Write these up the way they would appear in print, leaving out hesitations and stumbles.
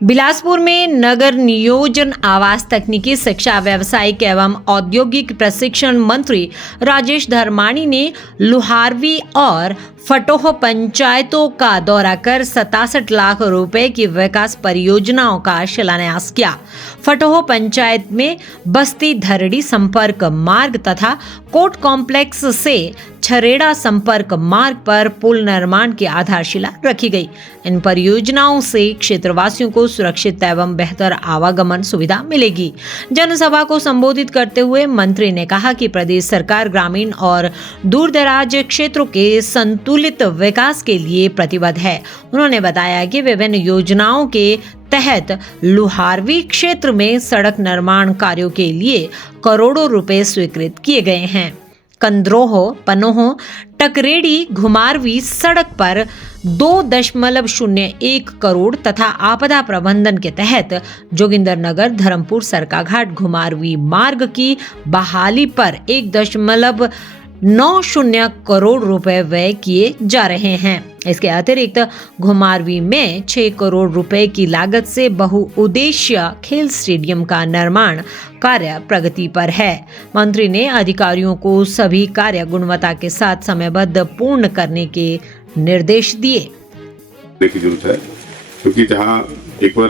बिलासपुर में नगर नियोजन आवास तकनीकी शिक्षा व्यावसायिक एवं औद्योगिक प्रशिक्षण मंत्री राजेश धर्माणी ने लुहारवी और फटोह पंचायतों का दौरा कर 67 लाख रुपए की विकास परियोजनाओं का शिलान्यास किया। फटोह पंचायत में बस्ती धरड़ी संपर्क मार्ग तथा कोर्ट कॉम्प्लेक्स से छरेड़ा संपर्क मार्ग पर पुल निर्माण की आधारशिला रखी गई। इन परियोजनाओं से क्षेत्रवासियों को सुरक्षित एवं बेहतर आवागमन सुविधा मिलेगी। जनसभा को संबोधित करते हुए मंत्री ने कहा कि प्रदेश सरकार ग्रामीण और दूरदराज क्षेत्रों के संतुलित विकास के लिए प्रतिबद्ध है। उन्होंने बताया कि विभिन्न योजनाओं के तहत लुहारवी क्षेत्र में सड़क निर्माण कार्यों के लिए करोड़ों रुपए स्वीकृत किए गए हैं। कंद्रोह पनोह टकरेड़ी घुमारवी सड़क पर 2.01 करोड़ तथा आपदा प्रबंधन के तहत जोगिंदरनगर धर्मपुर सरकाघाट घुमारवी मार्ग की बहाली पर 1.90 करोड़ रुपए व्यय किए जा रहे हैं। इसके अतिरिक्त घुमारवी में 6 करोड़ रुपए की लागत से बहुउद्देश्य खेल स्टेडियम का निर्माण कार्य प्रगति पर है। मंत्री ने अधिकारियों को सभी कार्य गुणवत्ता के साथ समयबद्ध पूर्ण करने के निर्देश दिए। की जरूरत है क्योंकि जहाँ एक बार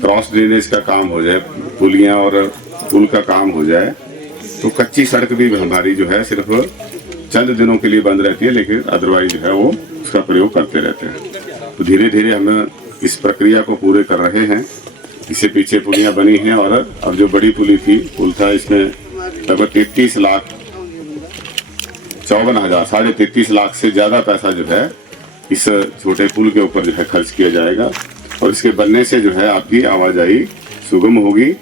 क्रॉस ड्रेनेज का काम हो जाए, पुलियां और पुल का काम हो जाए, तो कच्ची सड़क भी हमारी जो है सिर्फ चंद दिनों के लिए बंद रहती है, लेकिन अदरवाइज जो है वो उसका प्रयोग करते रहते हैं। तो धीरे धीरे हम इस प्रक्रिया को पूरे कर रहे हैं। इससे पीछे पुलियां बनी हैं और अब जो बड़ी पुल था इसमें लगभग 33 लाख 54,000 33.5 लाख से ज़्यादा पैसा जो है इस छोटे पुल के ऊपर जो है खर्च किया जाएगा और इसके बनने से जो है आपकी आवाजाही सुगम होगी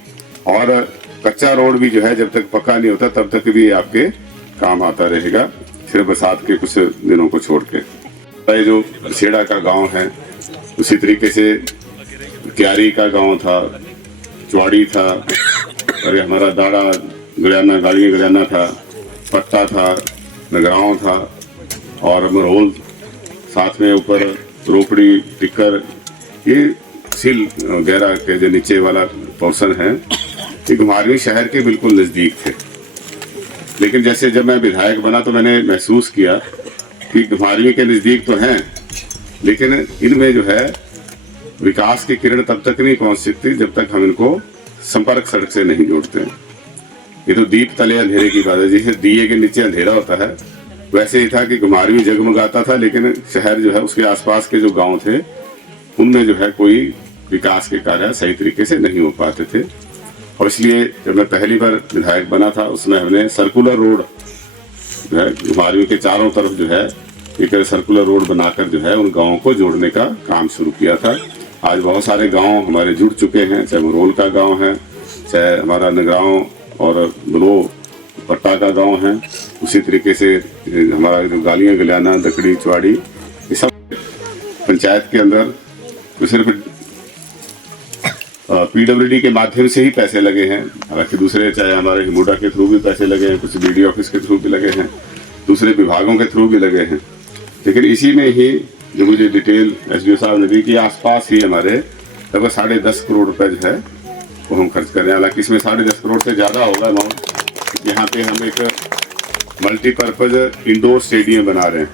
और कच्चा रोड भी जो है जब तक पक्का नहीं होता तब तक भी आपके काम आता रहेगा, सिर्फ बरसात के कुछ दिनों को छोड़ के। ये जो छेड़ा का गांव है उसी तरीके से क्यारी का गांव था, चौड़ी था और हमारा दाड़ा गलियाना गाड़ी गलियाना था, पट्टा था, नगराव था और मरहोल, साथ में ऊपर रोपड़ी टिक्कर, ये सिल वगैरह के जो नीचे वाला पोर्शन है ये घुमारवी शहर के बिल्कुल नज़दीक थे। लेकिन जैसे जब मैं विधायक बना तो मैंने महसूस किया कि घुमारवी के नज़दीक तो हैं, लेकिन इनमें जो है विकास की किरण तब तक नहीं पहुंच सकती जब तक हम इनको संपर्क सड़क से नहीं जोड़ते हैं। ये तो दीप तले अंधेरे की बात है, जैसे दिए के नीचे अंधेरा होता है वैसे ही था कि घुमारवी जगमगाता था, लेकिन शहर जो है उसके आसपास के जो गांव थे उनमें जो है कोई विकास के कार्य सही तरीके से नहीं हो पाते थे। और इसलिए जब मैं पहली बार विधायक बना था उसमें हमने सर्कुलर रोड जो है घुमारवी के चारों तरफ जो है एक सर्कुलर रोड बनाकर जो है उन गाँवों को जोड़ने का काम शुरू किया था। आज बहुत सारे गांव हमारे जुड़ चुके हैं, चाहे मरोल का गांव है, चाहे हमारा नगराव और बलो पट्टा का गांव है, उसी तरीके से हमारा जो गालियाँ गलियाना दकड़ी चौड़ी ये सब पंचायत के अंदर तो सिर्फ PWD के माध्यम से ही पैसे लगे हैं। हालांकि दूसरे चाहे हमारे हिमोडा के थ्रू भी पैसे लगे हैं, कुछ BD ऑफिस के थ्रू भी लगे हैं, दूसरे विभागों के थ्रू भी लगे हैं, लेकिन इसी में ही जो मुझे डिटेल SDO साहब ने दी कि आसपास ही हमारे लगभग 10.5 करोड़ रुपए जो है वो हम खर्च कर रहे हैं। हालांकि इसमें 10.5 करोड़ से ज़्यादा होगा अमाउंट। यहाँ पे हम एक मल्टीपर्पज़ इंडोर स्टेडियम बना रहे हैं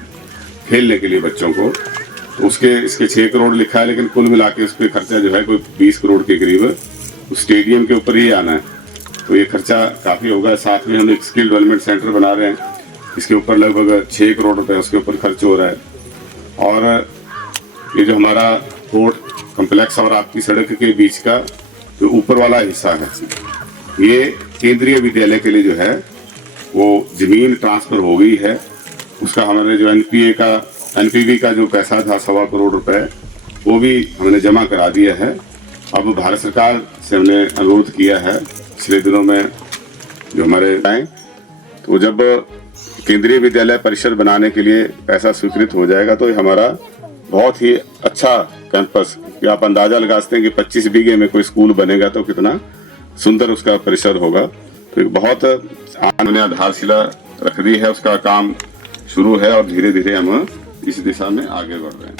खेलने के लिए बच्चों को, तो इसके 6 करोड़ लिखा है, लेकिन कुल मिला के उस पर खर्चा जो है कोई 20 करोड़ के करीब उस स्टेडियम के ऊपर ही आना है, तो ये खर्चा काफ़ी होगा। साथ में हम एक स्किल डेवलपमेंट सेंटर बना रहे हैं, इसके ऊपर लगभग 6 करोड़ रुपए उसके ऊपर खर्च हो रहा है। और ये जो हमारा कोर्ट कम्प्लेक्स और आपकी सड़क के बीच का जो ऊपर वाला हिस्सा है, ये केंद्रीय विद्यालय के लिए जो है वो ज़मीन ट्रांसफ़र हो गई है। उसका हमारे जो NPV का जो पैसा था 1.25 करोड़ रुपए वो भी हमने जमा करा दिया है। अब भारत सरकार से हमने अनुरोध किया है पिछले दिनों में जो हमारे आए, तो जब केंद्रीय विद्यालय परिसर बनाने के लिए पैसा स्वीकृत हो जाएगा तो हमारा बहुत ही अच्छा कैंपस, कि आप अंदाजा लगा सकते हैं कि 25 बीघे में कोई स्कूल बनेगा तो कितना सुंदर उसका परिसर होगा। तो एक बहुत हमने आधारशिला रख दी है, उसका काम शुरू है और धीरे धीरे हम इस दिशा में आगे बढ़ रहे हैं।